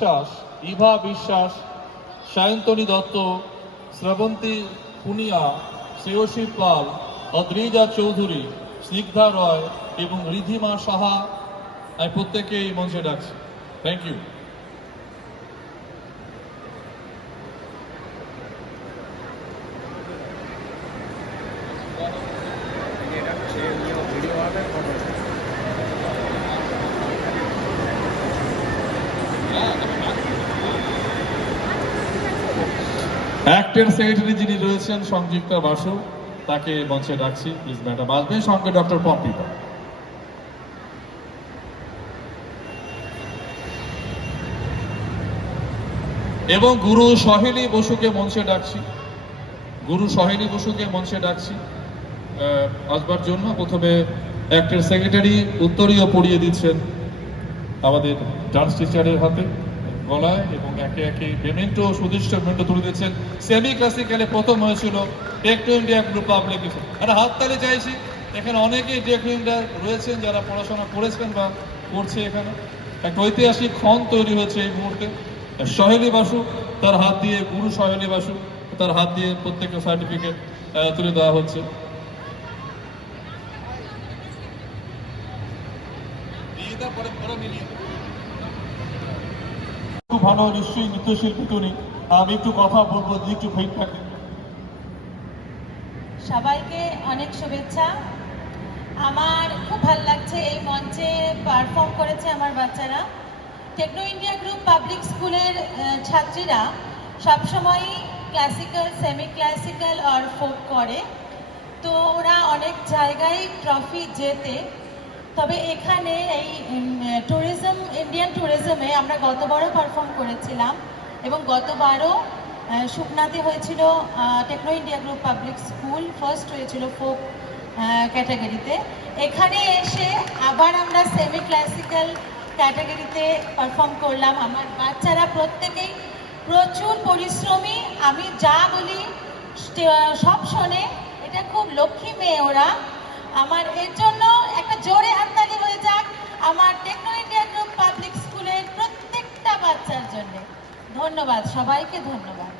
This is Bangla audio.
বিশ্বাস, ইভা বিশ্বাস, সায়ন্তনী দত্ত, শ্রাবন্তী পুনিয়া, শ্রেয়সী পাল, অদ্রিজা চৌধুরী, স্নিগ্ধা রয় এবং রিধিমা সাহা, আমি প্রত্যেককেই এই মঞ্চে ডাকছি। Thank you. অ্যাক্টের সেক্রেটারি যিনি রয়েছেন সংযুক্তা বাসু, তাকে মঞ্চে ডাকছি। প্লিজ ম্যাডাম আসবেন, সঙ্গে ডক্টর পম্পিতা। এবং গুরু সহেলী বসুকে মঞ্চে ডাকছি। গুরু সহেলী বসুকে মঞ্চে ডাকছি আসবার জন্য। প্রথমে অ্যাক্টের সেক্রেটারি উত্তরীয় পড়িয়ে দিচ্ছেন আমাদের ডান্স টিচারের হাতে গলায়, এবং একে একে মেমেন্টো, সুদৃষ্ট মেমেন্টো তুলে দিচ্ছেন। সেমি ক্লাসিক্যালে প্রথম হয়েছিল Techno India group public school. একটা হাততালি চাইছি। এখানে অনেকেই টেকনো ইন্ডিয়া রয়েছেন যারা পড়াশোনা করেছেন বা করছে। এখানে একটা ঐতিহাসিক ক্ষণ তৈরি হয়েছে এই মুহূর্তে। সহেলী বাসু তার হাত দিয়ে, গুরু সহেলী বাসু তার হাত দিয়ে প্রত্যেকটা সার্টিফিকেট তুলে দেওয়া হচ্ছে। খুব ভালো, নিশ্চয়ই নৃত্যশিল্পী তুমি। আমি একটু কথা বলবো, যে একটু ভেট থাকে। সবাইকে অনেক শুভেচ্ছা। আমার খুব ভালো লাগছে এই মঞ্চে পারফর্ম করেছে আমার বাচ্চারা। টেকনো ইন্ডিয়া গ্রুপ পাবলিক স্কুলের ছাত্রীরা সবসময়ই ক্লাসিক্যাল, সেমি ক্লাসিক্যাল আর ফোক করে, তো ওরা অনেক জায়গায় ট্রফি জেতে। তবে এখানে এই ট্যুরিজম, ইন্ডিয়ান ট্যুরিজমে আমরা গতবারও পারফর্ম করেছিলাম এবং গতবারও সুখনাতে হয়েছিল Techno India group public school, first হয়েছিল ফোক ক্যাটাগরিতে। এখানে এসে আবার আমরা সেমি ক্লাসিক্যাল ক্যাটাগরিতে পারফর্ম করলাম। আমার বাচ্চারা প্রত্যেকেই প্রচুর পরিশ্রমী, আমি যা বলি সব শোনে। এটা খুব লক্ষ্মী মেয়ে ওরা আমার। এর জন্য একটা জোরে হাততালি হয়ে যাক আমার টেকনো ইন্ডিয়া গ্রুপ পাবলিক স্কুলের প্রত্যেকটা বাচ্চার জন্য। ধন্যবাদ, সবাইকে ধন্যবাদ।